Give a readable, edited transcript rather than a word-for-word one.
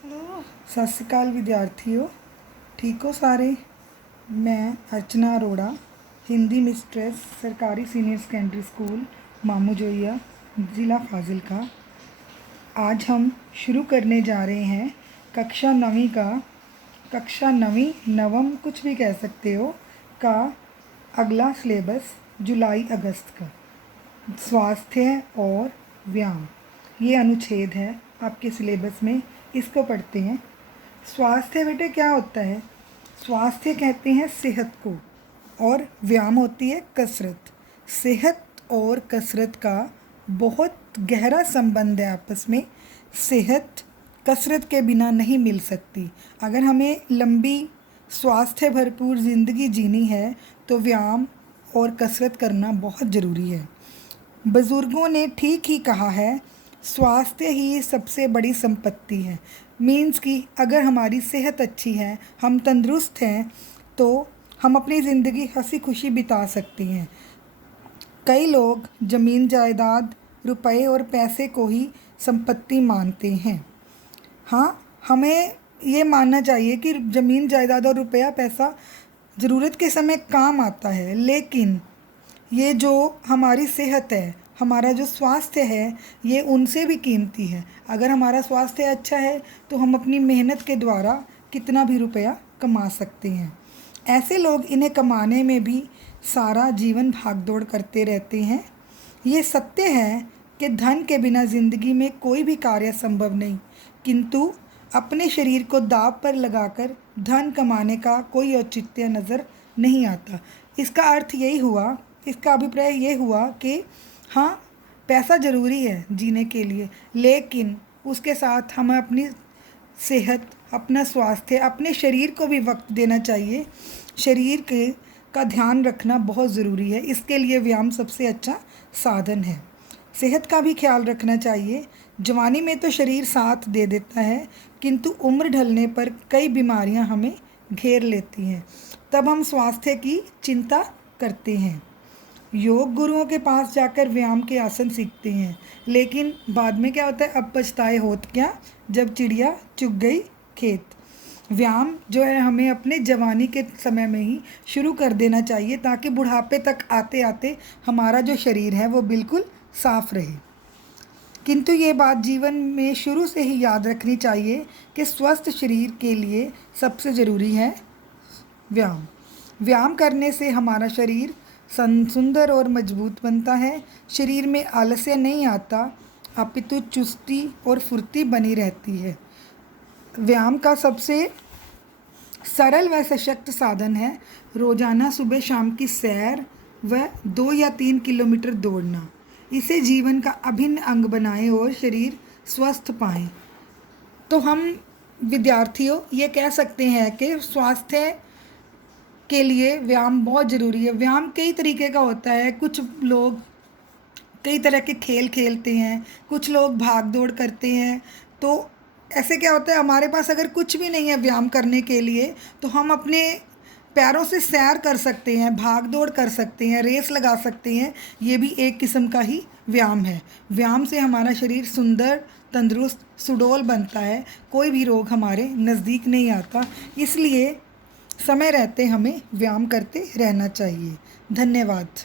Hello. सत श्री अकाल विद्यार्थियों, ठीक हो सारे। मैं अर्चना अरोड़ा, हिंदी मिस्ट्रेस, सरकारी सीनियर सेकेंडरी स्कूल मामू जोइया, ज़िला फाजिलका। आज हम शुरू करने जा रहे हैं कक्षा नवीं नवम कुछ भी कह सकते हो का अगला सिलेबस जुलाई अगस्त का स्वास्थ्य और व्यायाम। ये अनुच्छेद है आपके सिलेबस में, इसको पढ़ते हैं। स्वास्थ्य बेटे क्या होता है? स्वास्थ्य कहते हैं सेहत को, और व्यायाम होती है कसरत। सेहत और कसरत का बहुत गहरा संबंध है आपस में। सेहत कसरत के बिना नहीं मिल सकती। अगर हमें लंबी स्वास्थ्य भरपूर ज़िंदगी जीनी है तो व्यायाम और कसरत करना बहुत ज़रूरी है। बुज़ुर्गों ने ठीक ही कहा है, स्वास्थ्य ही सबसे बड़ी संपत्ति है। मीन्स कि अगर हमारी सेहत अच्छी है, हम तंदुरुस्त हैं, तो हम अपनी ज़िंदगी हंसी खुशी बिता सकते हैं। कई लोग ज़मीन जायदाद, रुपए और पैसे को ही संपत्ति मानते हैं। हाँ, हमें ये मानना चाहिए कि ज़मीन जायदाद और रुपया पैसा ज़रूरत के समय काम आता है, लेकिन ये जो हमारी सेहत है, हमारा जो स्वास्थ्य है, ये उनसे भी कीमती है। अगर हमारा स्वास्थ्य अच्छा है तो हम अपनी मेहनत के द्वारा कितना भी रुपया कमा सकते हैं। ऐसे लोग इन्हें कमाने में भी सारा जीवन भागदौड़ करते रहते हैं। ये सत्य है कि धन के बिना ज़िंदगी में कोई भी कार्य संभव नहीं, किंतु अपने शरीर को दांव पर लगाकर धन कमाने का कोई औचित्य नज़र नहीं आता। इसका अर्थ यही हुआ, इसका अभिप्राय ये हुआ कि हाँ, पैसा ज़रूरी है जीने के लिए, लेकिन उसके साथ हमें अपनी सेहत, अपना स्वास्थ्य, अपने शरीर को भी वक्त देना चाहिए। शरीर का ध्यान रखना बहुत ज़रूरी है। इसके लिए व्यायाम सबसे अच्छा साधन है। सेहत का भी ख्याल रखना चाहिए। जवानी में तो शरीर साथ दे देता है, किंतु उम्र ढलने पर कई बीमारियां हमें घेर लेती हैं। तब हम स्वास्थ्य की चिंता करते हैं। योग गुरुओं के पास जाकर व्यायाम के आसन सीखते हैं, लेकिन बाद में क्या होता है, अब पछताए होत क्या, जब चिड़िया चुग गई खेत। व्यायाम जो है हमें अपने जवानी के समय में ही शुरू कर देना चाहिए, ताकि बुढ़ापे तक आते आते हमारा जो शरीर है वो बिल्कुल साफ रहे। किंतु ये बात जीवन में शुरू से ही याद रखनी चाहिए कि स्वस्थ शरीर के लिए सबसे ज़रूरी है व्यायाम। व्यायाम करने से हमारा शरीर सुंदर और मजबूत बनता है। शरीर में आलस्य नहीं आता, अपितु चुस्ती और फुर्ती बनी रहती है। व्यायाम का सबसे सरल व सशक्त साधन है रोज़ाना सुबह शाम की सैर व 2 या 3 किलोमीटर दौड़ना। इसे जीवन का अभिन्न अंग बनाएं और शरीर स्वस्थ पाएं। तो हम विद्यार्थियों ये कह सकते हैं कि स्वास्थ्य के लिए व्यायाम बहुत ज़रूरी है। व्यायाम कई तरीके का होता है। कुछ लोग कई तरह के खेल खेलते हैं, कुछ लोग भाग दौड़ करते हैं। तो ऐसे क्या होता है, हमारे पास अगर कुछ भी नहीं है व्यायाम करने के लिए, तो हम अपने पैरों से सैर कर सकते हैं, भाग दौड़ कर सकते हैं, रेस लगा सकते हैं। ये भी एक किस्म का ही व्यायाम है। व्यायाम से हमारा शरीर सुंदर, तंदुरुस्त, सुडौल बनता है। कोई भी रोग हमारे नज़दीक नहीं आता। इसलिए समय रहते हमें व्यायाम करते रहना चाहिए। धन्यवाद।